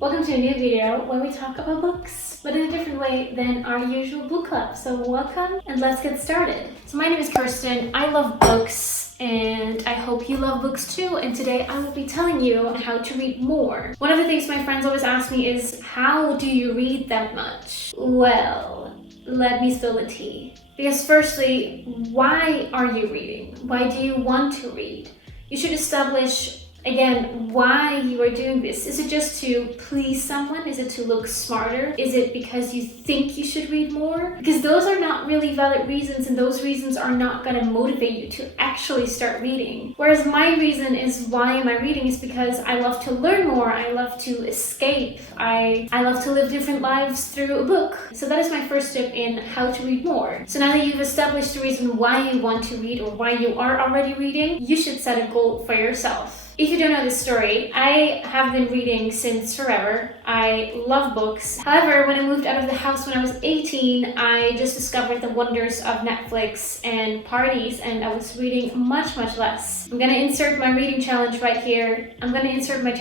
Welcome to a new video where we talk about books, but in a different way than our usual book club. So welcome and let's get started. So my name is Kirsten. I love books and I hope you love books too. And today I will be telling you how to read more. One of the things my friends always ask me is, how do you read that much? Well, let me spill the tea. Because firstly, why are you reading? Why do you want to read? You should establish again, why you are doing this. Is it just to please someone? Is it to look smarter? Is it because you think you should read more? Because those are not really valid reasons, and those reasons are not going to motivate you to actually start reading. Whereas my reason is, why am I reading, is because I love to learn more. I love to escape. I love to live different lives through a book. So that is my first step in how to read more. So now that you've established the reason why you want to read or why you are already reading, you should set a goal for yourself. If you don't know this story, I have been reading since forever. I love books. However, when I moved out of the house when I was 18, I just discovered the wonders of Netflix and parties, and I was reading much less. I'm gonna insert my reading challenge right here. I'm gonna insert my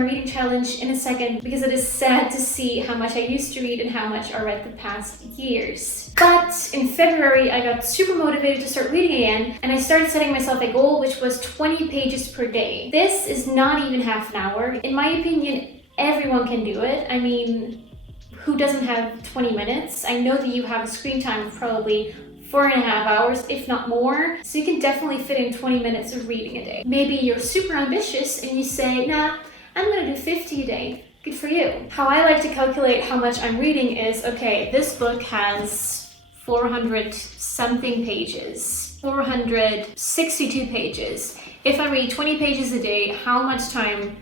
reading challenge in a second, because it is sad to see how much I used to read and how much I read the past years. But in February, I got super motivated to start reading again, and I started setting myself a goal which was 20 pages per day. This is not even half an hour. In my opinion, everyone can do it. I mean, who doesn't have 20 minutes? I know that you have a screen time of probably 4.5 hours, if not more. So you can definitely fit in 20 minutes of reading a day. Maybe you're super ambitious and you say, nah, I'm gonna do 50 a day. Good for you. How I like to calculate how much I'm reading is, okay, this book has 400 something pages, 462 pages. If I read 20 pages a day, how much time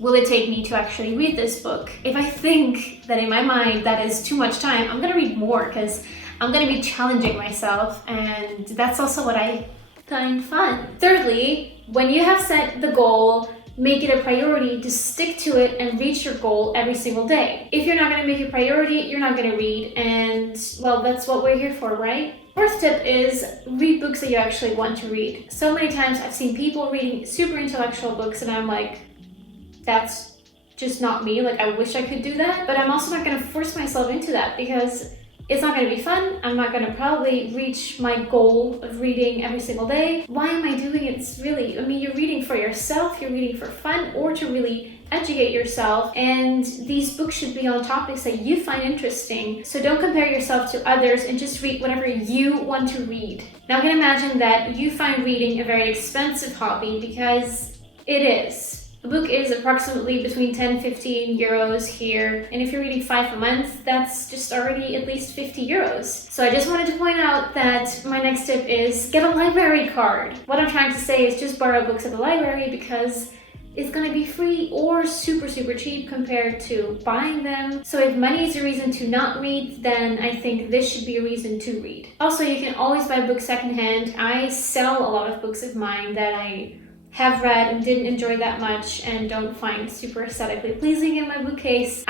will it take me to actually read this book? If I think that in my mind that is too much time, I'm gonna read more, because I'm gonna be challenging myself, and that's also what I find fun. Thirdly, when you have set the goal, make it a priority to stick to it and reach your goal every single day. If you're not gonna make it a priority, you're not gonna read, and well, that's what we're here for, right? Fourth tip is, read books that you actually want to read. So many times I've seen people reading super intellectual books and I'm like, that's just not me. Like, I wish I could do that, but I'm also not gonna force myself into that, because it's not going to be fun. I'm not going to probably reach my goal of reading every single day. Why am I doing it? It's really, I mean, you're reading for yourself, you're reading for fun, or to really educate yourself. And these books should be on topics that you find interesting. So don't compare yourself to others and just read whatever you want to read. Now, I can imagine that you find reading a very expensive hobby, because it is. A book is approximately between 10 and 15 euros here, and if you're reading 5 a month, that's just already at least 50 euros. So I just wanted to point out that my next tip is, get a library card. What I'm trying to say is, just borrow books at the library, because it's gonna be free or super cheap compared to buying them. So if money is a reason to not read, then I think this should be a reason to read. Also, you can always buy books secondhand. I sell a lot of books of mine that I have read and didn't enjoy that much and don't find super aesthetically pleasing in my bookcase.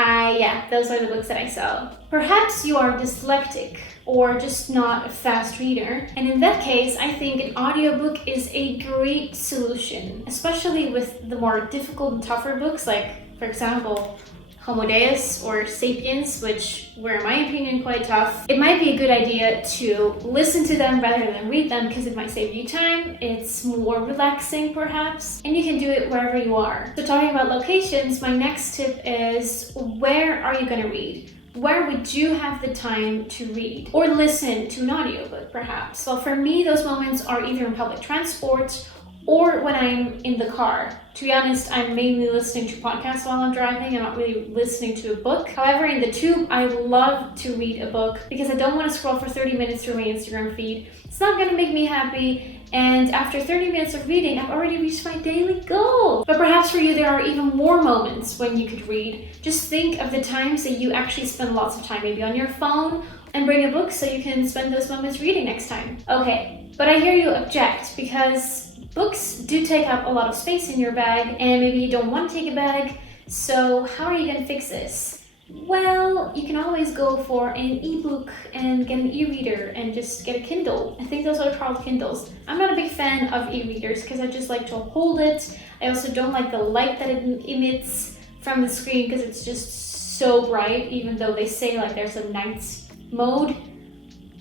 Those are the books that I sell. Perhaps you are dyslexic or just not a fast reader, and in that case, I think an audiobook is a great solution, especially with the more difficult and tougher books, like, for example, Homo Deus or Sapiens, which were, in my opinion, quite tough. It might be a good idea to listen to them rather than read them, because it might save you time. It's more relaxing, perhaps, and you can do it wherever you are. So talking about locations, my next tip is, where are you gonna read? Where would you have the time to read or listen to an audiobook, perhaps? Well, for me, those moments are either in public transport or when I'm in the car. To be honest, I'm mainly listening to podcasts while I'm driving. I'm not really listening to a book. However, in the tube, I love to read a book, because I don't want to scroll for 30 minutes through my Instagram feed. It's not going to make me happy. And after 30 minutes of reading, I've already reached my daily goal. But perhaps for you, there are even more moments when you could read. Just think of the times that you actually spend lots of time maybe on your phone, and bring a book so you can spend those moments reading next time. Okay, but I hear you object, because books do take up a lot of space in your bag, and maybe you don't want to take a bag. So how are you going to fix this? Well, you can always go for an ebook and get an e-reader and just get a Kindle. I think those are called Kindles. I'm not a big fan of e-readers because I just like to hold it. I also don't like the light that it emits. from the screen because it's just so bright, even though they say like there's a night mode.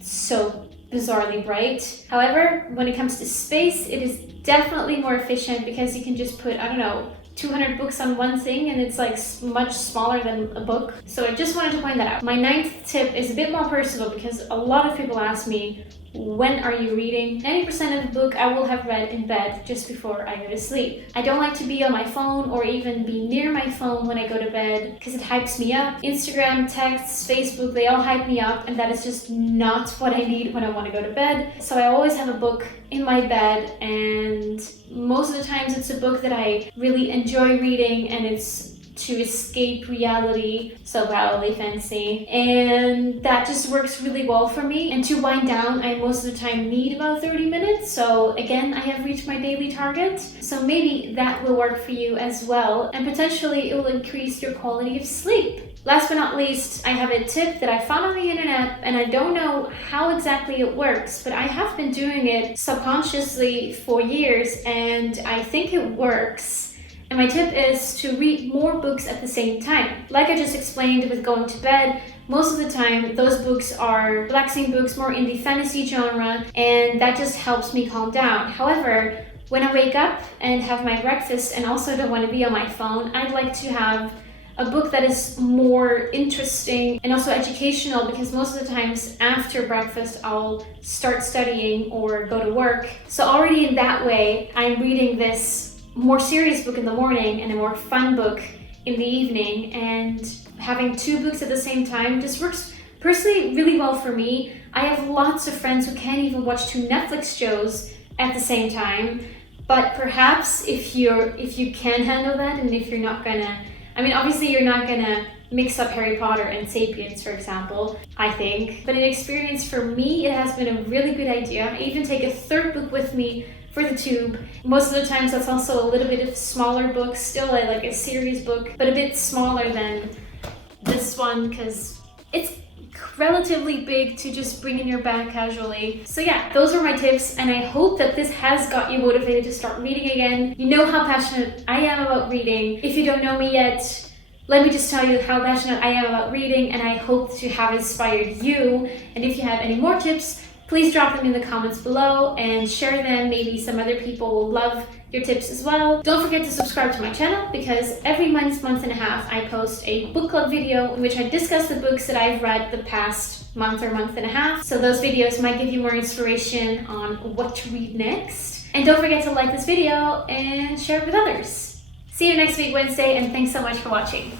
So bizarrely bright. However, when it comes to space, it is definitely more efficient because you can just put, I don't know, 200 books on one thing and it's like much smaller than a book. So I just wanted to point that out. My 9th tip is a bit more personal because a lot of people ask me, when are you reading? 90% of the book I will have read in bed just before I go to sleep. I don't like to be on my phone or even be near my phone when I go to bed because it hypes me up. Instagram, texts, Facebook, they all hype me up, and that is just not what I need when I want to go to bed. So I always have a book in my bed, and most of the times it's a book that I really enjoy reading and it's to escape reality, so wildly fancy, and that just works really well for me. And to wind down, I most of the time need about 30 minutes, so again, I have reached my daily target, so maybe that will work for you as well, and potentially it will increase your quality of sleep. Last but not least, I have a tip that I found on the internet, and I don't know how exactly it works, but I have been doing it subconsciously for years, and I think it works. And my tip is to read more books at the same time. Like I just explained with going to bed, most of the time those books are relaxing books, more in the fantasy genre, and that just helps me calm down. However, when I wake up and have my breakfast and also don't want to be on my phone, I'd like to have a book that is more interesting and also educational, because most of the times after breakfast I'll start studying or go to work. So already in that way, I'm reading this more serious book in the morning and a more fun book in the evening, and having 2 books at the same time just works personally really well for me. I have lots of friends who can't even watch 2 Netflix shows at the same time, but perhaps if you can handle that, and if you're not gonna, I mean, obviously you're not gonna mix up Harry Potter and Sapiens, for example, I think, but an experience for me, it has been a really good idea. I even take a 3rd book with me for the tube. Most of the times that's also a little bit of smaller book, still like a serious book, but a bit smaller than this one because it's relatively big to just bring in your bag casually. So yeah, those are my tips, and I hope that this has got you motivated to start reading again. You know how passionate I am about reading. If you don't know me yet, let me just tell you how passionate I am about reading, and I hope to have inspired you. And if you have any more tips, please drop them in the comments below and share them. Maybe some other people will love your tips as well. Don't forget to subscribe to my channel, because every month and a half I post a book club video in which I discuss the books that I've read the past month or month and a half. So those videos might give you more inspiration on what to read next. And don't forget to like this video and share it with others. See you next week, Wednesday, and thanks so much for watching.